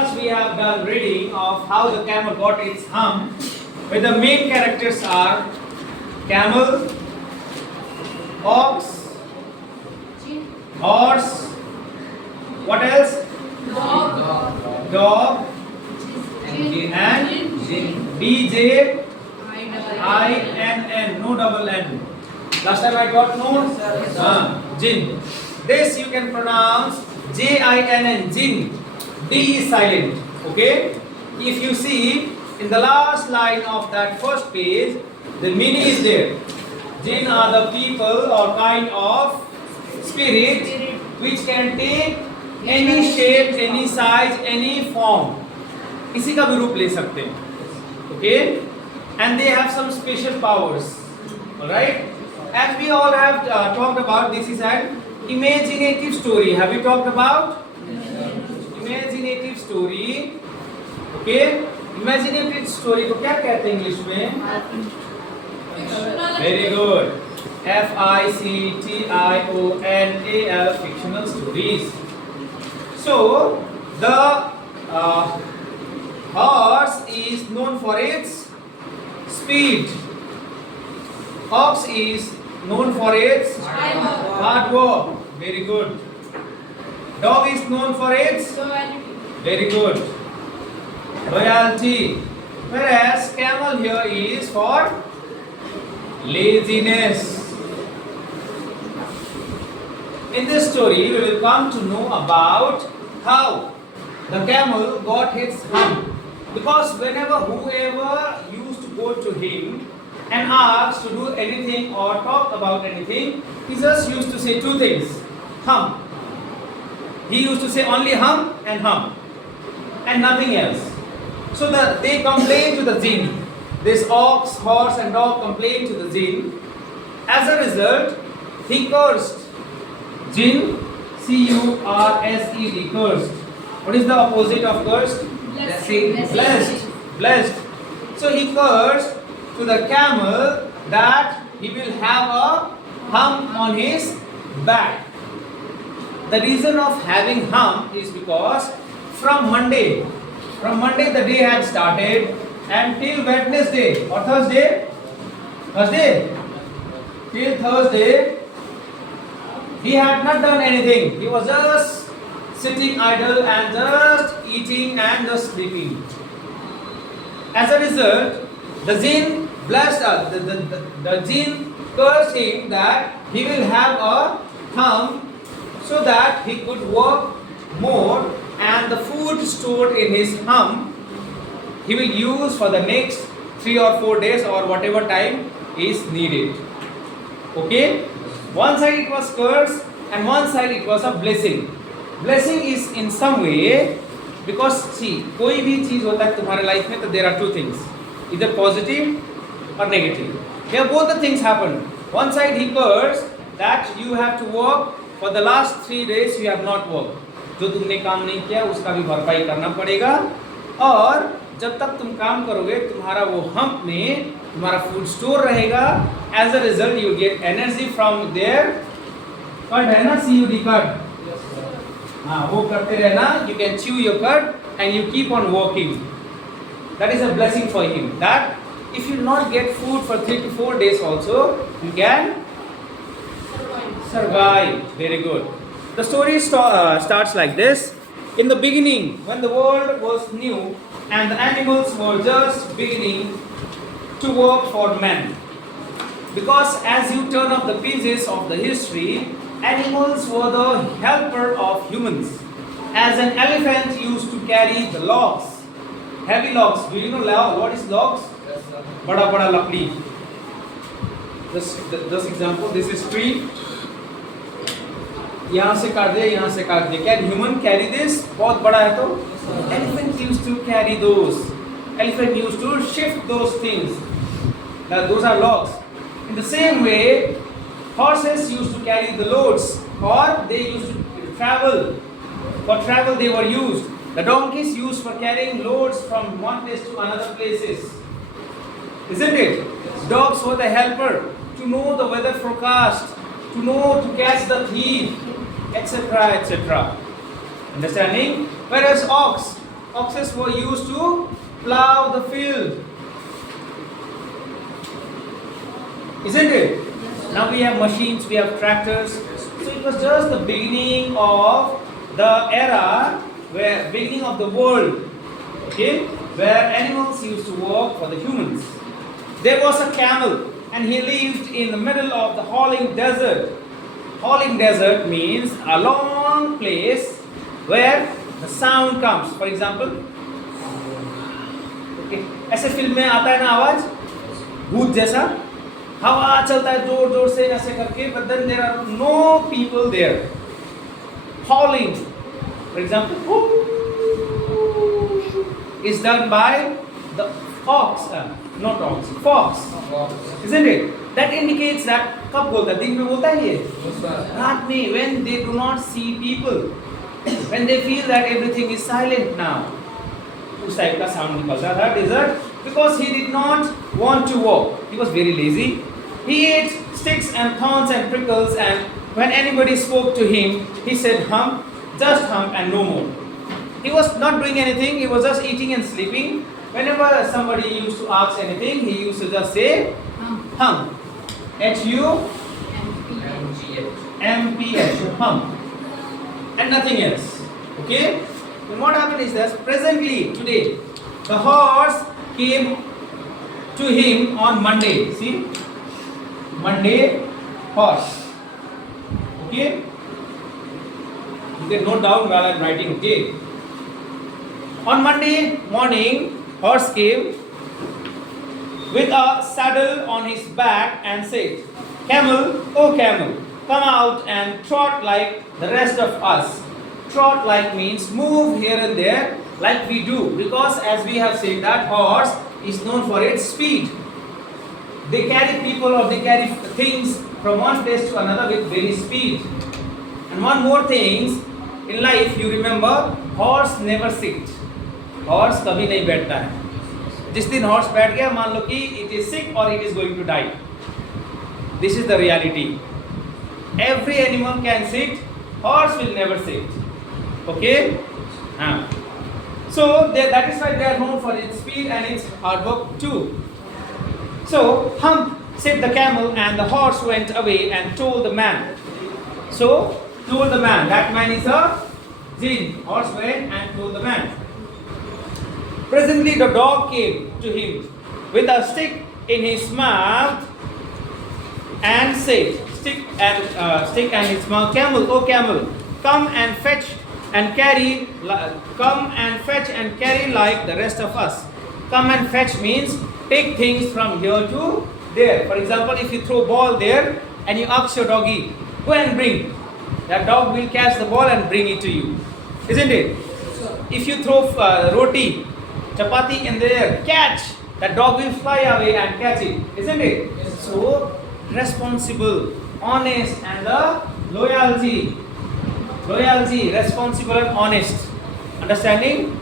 class we have done reading of how the camel got its hump, where the main characters are camel, ox, horse, what else? Dog, and DJ, INN, no double N. Last time I got no? Jinn. This you can pronounce JINN, Jinn. D is silent. Okay? If you see in the last line of that first page, the meaning is there. Jinn are the people or kind of spirit which can take any shape, any size, any form. किसी का भी रूप ले सकते हैं. Okay? And they have some special powers. Alright? As we all have talked about, this is an imaginative story. Have you talked about? Imaginative story. Okay? Imaginative story को क्या कहते हैं इंग्लिश में? Very good. FICTIONAL, fictional stories. So the horse is known for its speed. Ox is known for its hard work. Very good. Dog is known for its very good loyalty. Whereas camel here is for laziness. In this story, we will come to know about how the camel got its hump. Because whenever whoever used to go to him and asked to do anything or talk about anything, he just used to say two things. Hump. He used to say only hump and nothing else. So they complained to the jinn. This ox, horse and dog complained to the jinn. As a result, he cursed. Jinn, C-U-R-S-E-D, cursed. What is the opposite of cursed? Blessed. So he cursed to the camel that he will have a hump on his back. The reason of having hump is because from Monday the day had started and till Wednesday or Thursday till Thursday he had not done anything. He was just sitting idle and just eating and just sleeping. As a result, the jinn blessed us. The jinn cursed him that he will have a hump so that he could work more, and the food stored in his hump he will use for the next 3 or 4 days or whatever time is needed. Okay? One side it was curse and one side it was a blessing. Blessing is in some way because see, कोई भी चीज होता है तुम्हारे life में तो there are two things, either positive or negative. Here both the things happen. One side he cursed that you have to work for the last 3 days you have not worked. जो तुमने काम नहीं किया उसका भी भरपाई करना पड़ेगा, और जब तक तुम काम करोगे तुम्हारा वो हम्प में तुम्हारा फूड स्टोर रहेगा. As a result you get energy from there. Cud है ना, CUD कट. हाँ, वो करते रहना. You can chew your cud and you keep on working. That is a blessing for him, that if you not get food for 3 to 4 days also you can survive. Very good. The story starts like this. In the beginning, when the world was new and the animals were just beginning to work for men. Because as you turn up the pages of the history, animals were the helper of humans. As an elephant used to carry the logs, heavy logs. Do you know what is logs? Bada lakdi. This example, this is tree. यहाँ से काट दे, यहाँ से काट दे. Can human carry this? बहुत बड़ा है तो. Elephant used to carry those. Elephant used to shift those things. Those are logs. In the same way, horses used to carry the loads, or they used to travel. For travel they were used. The donkeys used for carrying loads from one place to another places. Isn't it? Dogs were the helper to know the weather forecast, to know to catch the thief, etc., etc. Understanding? Whereas Oxes were used to plow the field. Isn't it? Now we have machines, we have tractors. So it was just the beginning of the era, where beginning of the world, okay, where animals used to work for the humans. There was a camel, and he lived in the middle of the hauling desert. Hauling desert means a long place where the sound comes. For example, okay, ऐसे film में आता है ना आवाज भूत जैसा, हवा चलता है जोर जोर से ऐसे करके, but then there are no people there. Hauling, for example, is done by the ox, not ox, fox, isn't it? That indicates that कब बोलता है? दिन में बोलता है ये? रात में, when they do not see people, when they feel that everything is silent now. उस टाइप का साउंड निकलता था desert, because he did not want to walk. He was very lazy. He ate sticks and thorns and prickles, and when anybody spoke to him, he said hum, just hum and no more. He was not doing anything, he was just eating and sleeping. Whenever somebody used to ask anything, he used to just say hum. H-U-M-P-H, hum. And nothing else. Okay? And what happened is that presently, today, the horse came to him on Monday. See? Monday, horse. Okay? You can note down while I am writing, okay? On Monday morning, horse came with a saddle on his back and said, Camel, oh camel, come out and trot like the rest of us. Trot like means move here and there like we do, because as we have said that horse is known for its speed. They carry people or they carry things from one place to another with very speed. And one more thing, in life you remember, horse never sit. Horse कभी नहीं बैठता है. जिस दिन horse बैठ गया, मान लो कि it is sick or it is going to die. This is the reality. Every animal can sit, horse will never sit. Okay? So that is why they are known for its speed and its hard work too. So hump, said the camel, and the horse went away and told the man. So told the man. That man is a jinn. Horse went and told the man. Presently the dog came to him with a stick in his mouth and said, stick and his mouth, Camel, oh camel, come and fetch and carry like the rest of us. Come and fetch means take things from here to there. For example, if you throw ball there and you ask your doggy, go and bring, that dog will catch the ball and bring it to you, isn't it? If you throw roti, chapati in there, catch, that dog will fly away and catch it, isn't it? So responsible, honest, and the loyalty, responsible and honest. Understanding?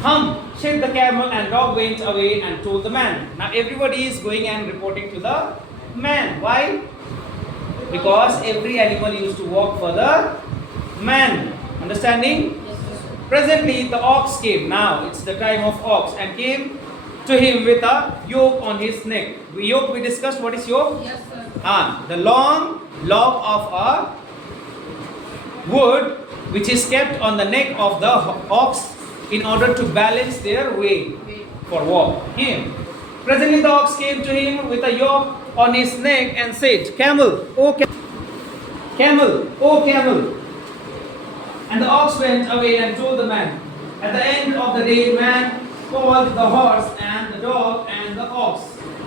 Hum, said the camel, and dog went away and told the man. Now everybody is going and reporting to the man. Why? Because every animal used to walk for the man. Understanding? Presently the ox came. Now it's the time of ox, and came to him with a yoke on his neck. Yoke, we discussed. What is yoke? Yes, sir. The long log of a wood which is kept on the neck of the ox in order to balance their weight for walk. Him. Presently the ox came to him with a yoke on his neck and said, Camel, oh camel, oh camel. And the ox went away and told the man. At the end of the day, man called the horse and the dog and the ox.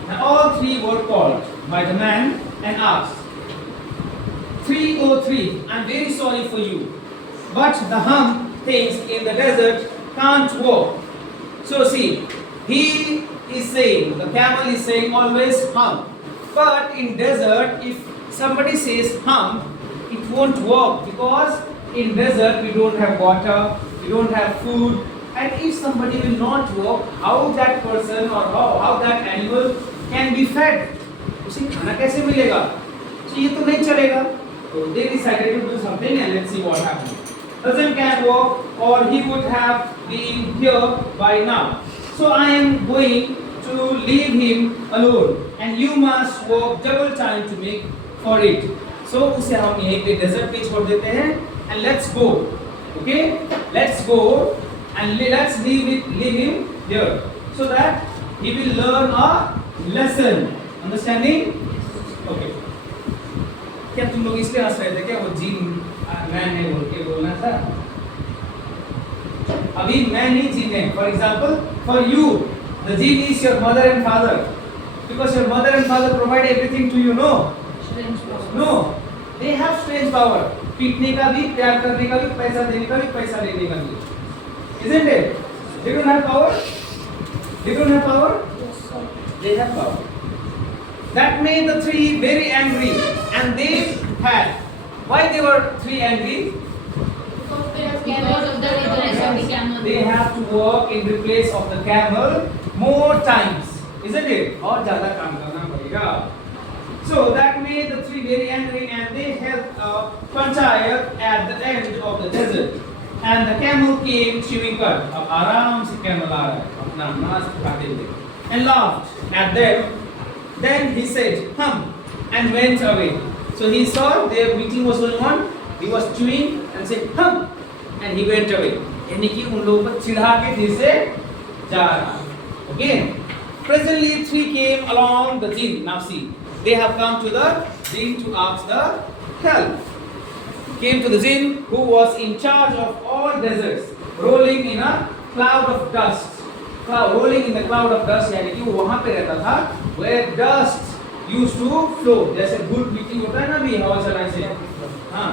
And all three were called by the man and asked, 303, I'm very sorry for you, but the hump things in the desert can't walk. So see, he is saying, the camel is saying always hump. But in desert, if somebody says hump, it won't walk, because in desert we don't have water, we don't have food, and if somebody will not walk, how that person or how that animal can be fed? उसे खाना कैसे मिलेगा? So ये तो नहीं चलेगा. So they decided to do something, and let's see what happened. doesn't can walk, or he would have been here by now. So I am going to leave him alone, and you must walk double time to make for it. So उसे हम यहीं पे desert पे छोड़ देते हैं, and let's go. Okay, let's go and let's leave him here, so that he will learn a lesson. Understanding? Okay. क्या तुम लोग इसलिए हंस रहे थे क्या? वो जीन मैन है बोल के बोलना था? अभी मैं नहीं जीन है. For example, for you, the gene is your mother and father, because your mother and father provide everything to you. No, no, they have strange power. पीटने का भी, प्यार करने का भी, पैसा देने का भी, पैसा लेने का भी. Isn't it? They don't have power. They don't have power. They have power. That made the three very angry, and they had. Why they were three angry? Because of the laziness of the camel. They have to work in the place of the camel more times, isn't it? और ज़्यादा काम करना पड़ेगा. So that made the three very angry, and they held a panchayat at the end of the desert. And the camel came chewing cud. अब आराम से camel आ रहा है, अपना मस्त खाते हुए, and laughed at them. Then he said, "Hum," and went away. So he saw their meeting was going on. He was chewing and said, "Hum," and he went away. यानी कि उन लोगों को चिढ़ा के फिर से जा रहा. Okay. Presently, three came along the jinn. Now see, they have come to the jinn to ask the help. Came to the jinn who was in charge of all deserts, rolling in a cloud of dust. Rolling in the cloud of dust, यानी कि वो वहाँ पे रहता था, where dust used to flow. जैसे धूल मिट्टी होता है ना भी हवा चलाने से. हाँ.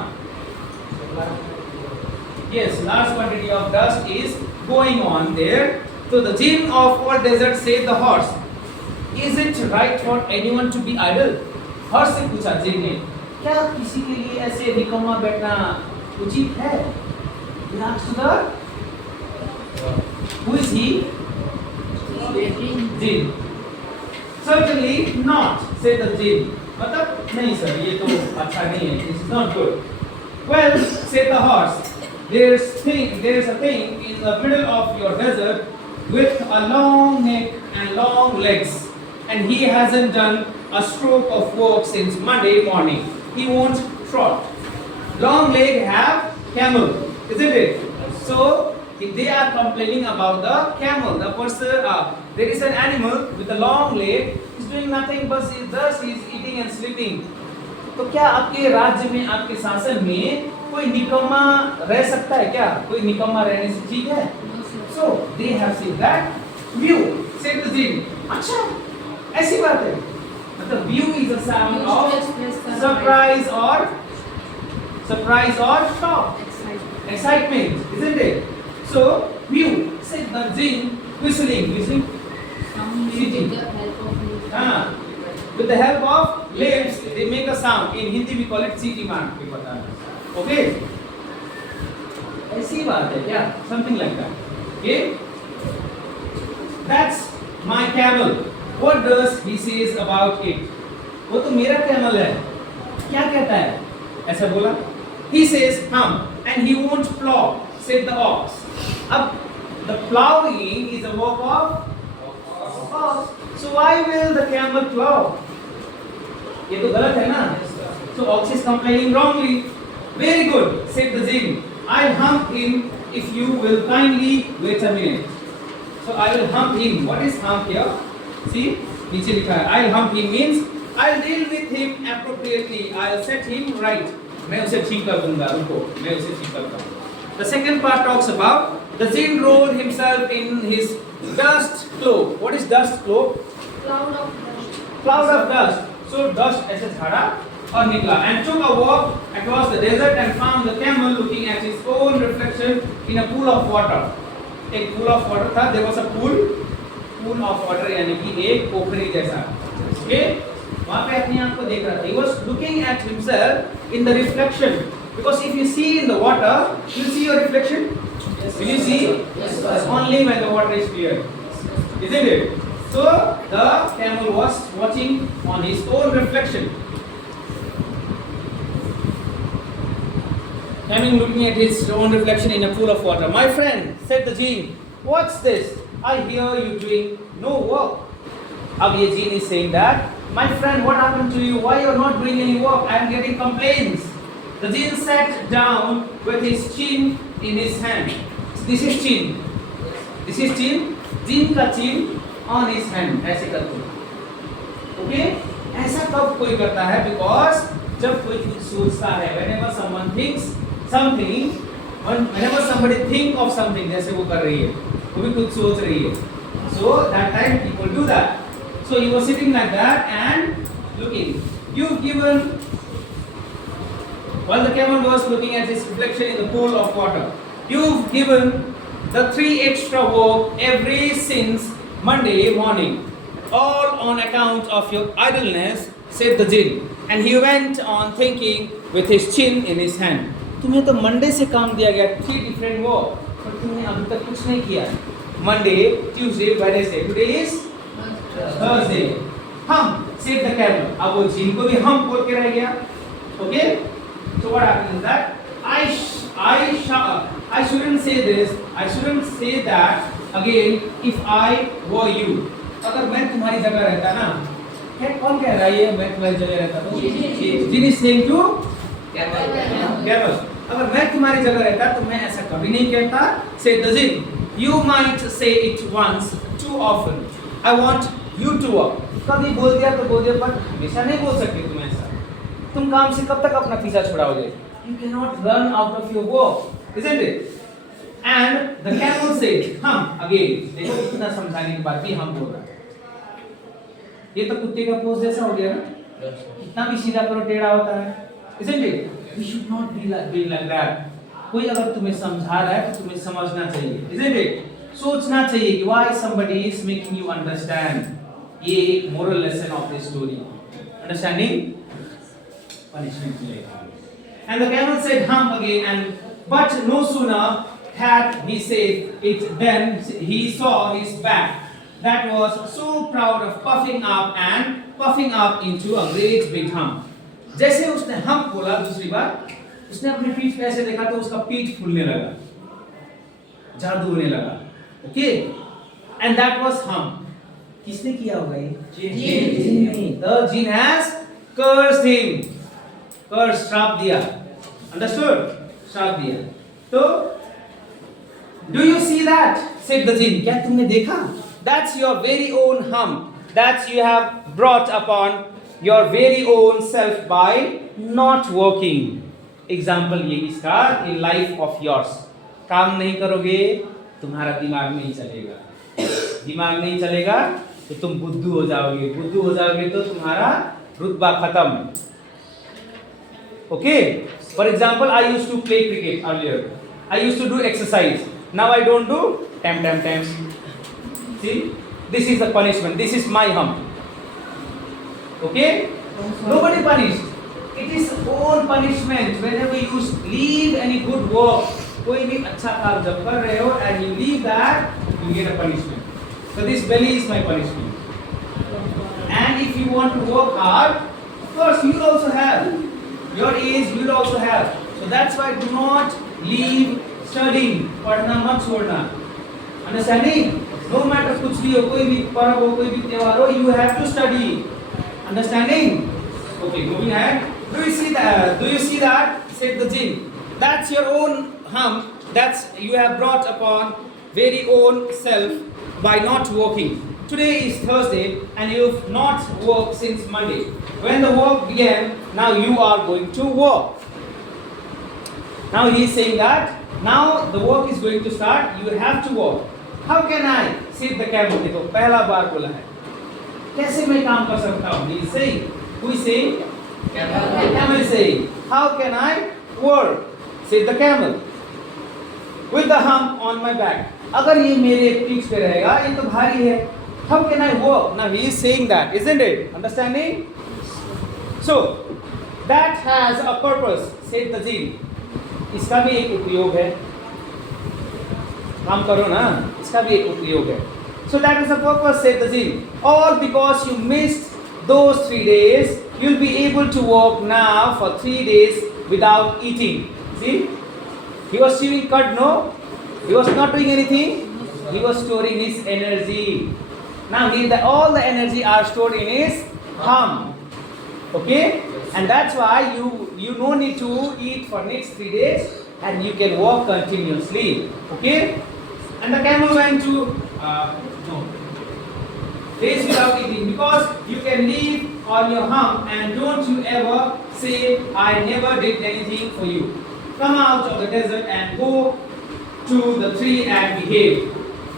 Yes, large quantity of dust is going on there. So the jinn of all deserts said the horse, "Is it right for anyone to be idle?" Horse से पूछा जिन ने, क्या किसी के लिए ऐसे निकम्मा बैठना उचित है? He asked the, who is he? Jinn. Certainly not, said the jinn. मतलब नहीं सर, ये तो अच्छा नहीं है. This is not good. Well, said the horse, there's a thing in the middle of your desert with a long neck and long legs, and he hasn't done a stroke of work since Monday morning. He won't trot. Long leg have camel, isn't it? So they are complaining about the camel. The person, there is an animal with a long leg. He's doing nothing but he's eating and sleeping. तो क्या आपके राज्य में, आपके शासन में कोई निकम्मा रह सकता है क्या? कोई निकम्मा रहने से ठीक है? So they have seen that view. Said the jinn. अच्छा, ऐसी बात है. मतलब view is a sound of surprise or shock, excitement, isn't it? So view. Said the jinn, whistling. Sitting. With the help of lips, they make a sound. In Hindi we call it सीटी मारना. Okay? ऐसी बात है क्या? Something like that. Okay? That's my camel. What does he says about it? वो तो मेरा camel है. क्या कहता है? ऐसा बोला? He says hum, and he won't plow, said the ox. अब the plowing is a work of ox. So why will the camel plow? ये तो गलत है ना? So ox is complaining wrongly. Very good, said the jinn. I'll hump him if you will kindly wait a minute. So I will hump him. What is hump here? See, नीचे लिखा है. I'll hump him means I'll deal with him appropriately. I'll set him right. मैं उसे ठीक कर दूंगा. रुको, मैं उसे ठीक करता हूँ. The second part talks about the jinn rolled himself in his dust cloak. What is dust cloak? Cloud of dust. Cloud of dust. So dust ऐसे झाड़ा और निकला, and took a walk across the desert and found the camel looking at his own reflection in a pool of water. एक pool of water था. There was a pool of water, यानी कि एक पोखरी जैसा. Okay? वहाँ पे अपने आप को देख रहा था. He was looking at himself in the reflection, because if you see in the water, you see your reflection. Will you see? Yes. Only when the water is clear, isn't it? So the camel was watching on his own reflection. Hemming looking at his own reflection in a pool of water. My friend, said the genie, what's this? I hear you doing no work. Ab ye genie is saying that, my friend, what happened to you? Why you are not doing any work? I am getting complaints. The genie sat down with his chin in his hand. This is chin. This is chin. Genie का chin on his hand. ऐसे करते हैं. Okay? ऐसा कब कोई करता है? Because जब कोई कुछ सोचता है, whenever someone thinks something, whenever somebody think of something, जैसे वो कर रही है, वो भी कुछ सोच रही है. So that time people do that. So he was sitting like that and looking. You've given, while the camel was looking at his reflection in the pool of water, you've given the 3 extra work every since Monday morning, all on account of your idleness, said the jinn. And he went on thinking with his chin in his hand. तुम्हें तो Monday से काम दिया गया 3 different work, पर तुमने अभी तक कुछ नहीं किया. Monday, Tuesday, Wednesday. Today is Thursday. हम said the camel. अब वो जिन को भी हम बोल के रह गया. Okay? So what happens is that I shouldn't say this. I shouldn't say that again if I were you. अगर मैं तुम्हारी जगह रहता ना, क्या कौन कह रहा है ये मैं तुम्हारी जगह रहता तो? जिन is saying to camel. अगर मैं तुम्हारी जगह रहता तो मैं ऐसा कभी नहीं कहता. Said the jinn. You might say it once too often. I want you to work. कभी बोल दिया तो बोल दिया, पर हमेशा नहीं बोल सकते तुम ऐसा. तुम काम से कब तक अपना पीछा छुड़ाओगे? You cannot run out of your work, isn't it? And the camel said, हम again. देखो इतना समझाने के बाद भी हम बोल रहा है. ये तो कुत्ते का पोज जैसा हो गया ना? इतना भी सीधा करो टेढ़ा होता है, isn't it? We should not be like that. कोई अगर तुम्हें समझा रहा है तो तुम्हें समझना चाहिए, isn't it? सोचना चाहिए कि why somebody is making you understand. ये एक moral lesson of this story. Understanding? Punishment मिलेगा. And the camel said hum again, and but no sooner had he said it than he saw his back that was so proud of puffing up into a great big hump. जैसे उसने हम बोला दूसरी बार, उसने अपनी पीठ पे ऐसे देखा तो उसका पीठ फूलने लगा, जादू होने लगा. ओके, एंड दैट वाज हम. किसने किया होगा ये? जिन. The jinn has cursed him. कर्स श्राप दिया. अंडरस्टूड? श्राप दिया. तो do you see that? Said the jinn. क्या तुमने देखा? That's your very own hum. That's you have brought upon your very own self by not working. Example ये इसका इन लाइफ ऑफ योर्स. काम नहीं करोगे तुम्हारा दिमाग नहीं चलेगा. दिमाग नहीं चलेगा तो तुम बुद्धू हो जाओगे. बुद्धू हो जाओगे तो तुम्हारा रुतबा खत्म. Okay, for example, I used to play cricket earlier. I used to do exercise. Now I don't do. Tam. See, this is the punishment. This is my hump. Okay, nobody punished. It is own punishment. Whenever you leave any good work, कोई भी अच्छा काम जब कर रहे हो and you leave that, you get a punishment. So this belly is my punishment. And if you want to work hard, of course you also have. Your age will also have. So that's why do not leave studying. पढ़ना मत छोड़ना. Understanding? No matter कुछ भी हो, कोई भी पर्व हो, कोई भी त्योहार हो, you have to study. Understanding? Okay, moving ahead. Do you see that? Do you see that? Said the jinn. That's your own hump. That's you have brought upon very own self by not working. Today is Thursday and you've not worked since Monday. When the work began, now you are going to work. Now he is saying that now the work is going to start. You have to work. How can I? Said the camel. देखो पहला बार बोला है. कैसे मैं काम कर सकता हूँ? He is saying. Who is saying? Camel is saying. How can I work? Said the camel. With the hump on my back. अगर ये मेरे पीठ पे रहेगा, ये तो भारी है. How can I work? Now he is saying that, isn't it? Understanding? So that has a purpose, said the jinn. इसका भी एक उपयोग है. काम करो ना, इसका भी एक उपयोग है. So that is the purpose, said the jinn. All because you missed those 3 days, you'll be able to work now for 3 days without eating. See? He was chewing cud, no? He was not doing anything. He was storing his energy. Now all the energy are stored in his hum. Okay? And that's why you no need to eat for next 3 days and you can walk continuously. Okay? And the camel went to days without eating, because you can live on your hum, and don't you ever say I never did anything for you. Come out of the desert and go to the tree and behave.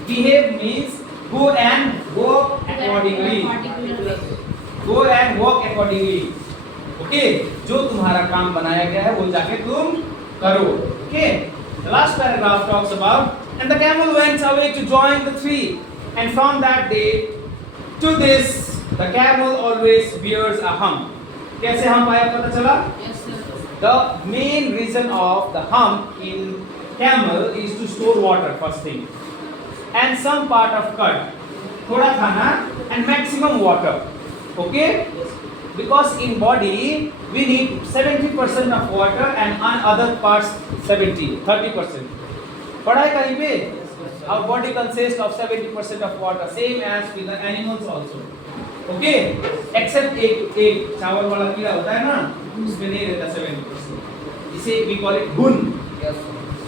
Behave means go and walk accordingly. Go and walk accordingly. Okay? जो तुम्हारा काम बनाया गया है वो जाके तुम करो. Okay? The last paragraph talks about, and the camel went away to join the tree, and from that day to this the camel always bears a hum. कैसे हम आया पता चला? Yes, sir. The main reason of the hump in camel is to store water first thing, and some part of cud, थोड़ा खाना and maximum water. Okay? Because in body we need 70% of water and on other parts 30%. पढ़ा है कहीं पे? Our body consists of 70% of water, same as with the animals also. Okay? Except एक चावल वाला कीड़ा होता है ना, उसमें नहीं रहता 70%. इसे we call it घुन.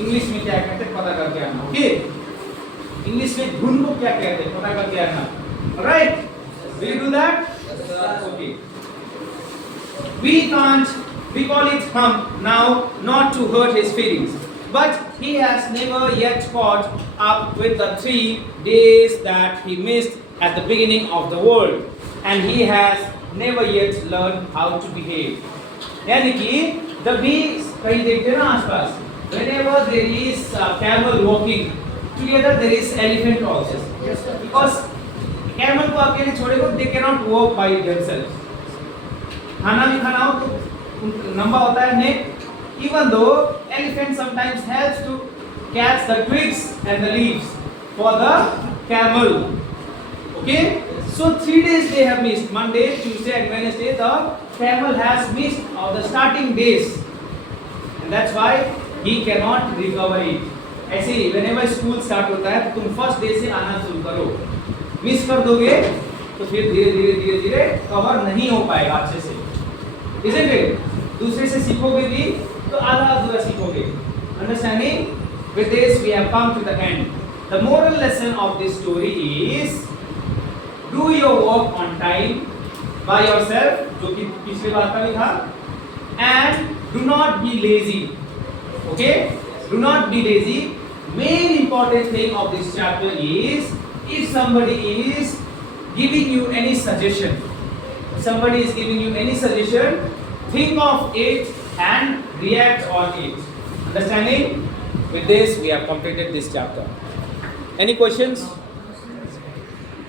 इंग्लिश में क्या कहते हैं पता करके आना. Okay? इंग्लिश में घुन को क्या कहते हैं पता करके आना. Alright? Will you do that? Okay. We call it hump now, not to hurt his feelings. But he has never yet caught up with the 3 days that he missed at the beginning of the world. And he has never yet learned how to behave. यानी कि जब भी कहीं देखते हैं ना आसपास, whenever there is a camel walking together, there is elephant also. Because camel को अकेले छोड़ेगा, they cannot walk by themselves. खाना भी खाना हो तो लंबा होता है neck. Even though elephant sometimes helps to catch the twigs and the leaves for the camel. Okay? So 3 days they have missed. Monday, Tuesday and Wednesday the camel has missed of the starting days. And that's why he cannot recover it. ऐसे ही whenever school start होता है तो तुम first day से आना शुरू करो. Miss कर दोगे तो फिर धीरे धीरे कवर नहीं हो पाएगा अच्छे से. Isn't it? दूसरे से सीखोगे भी तो आधा अधूरा सीखोगे. Understanding? With this we have come to the end. The moral lesson of this story is, do your work on time by yourself, जो कि पिछले बार का भी था, and do not be lazy. Okay? Do not be lazy. Main important thing of this chapter is, if somebody is giving you any suggestion, think of it and react on it. Understanding? With this we have completed this chapter. Any questions?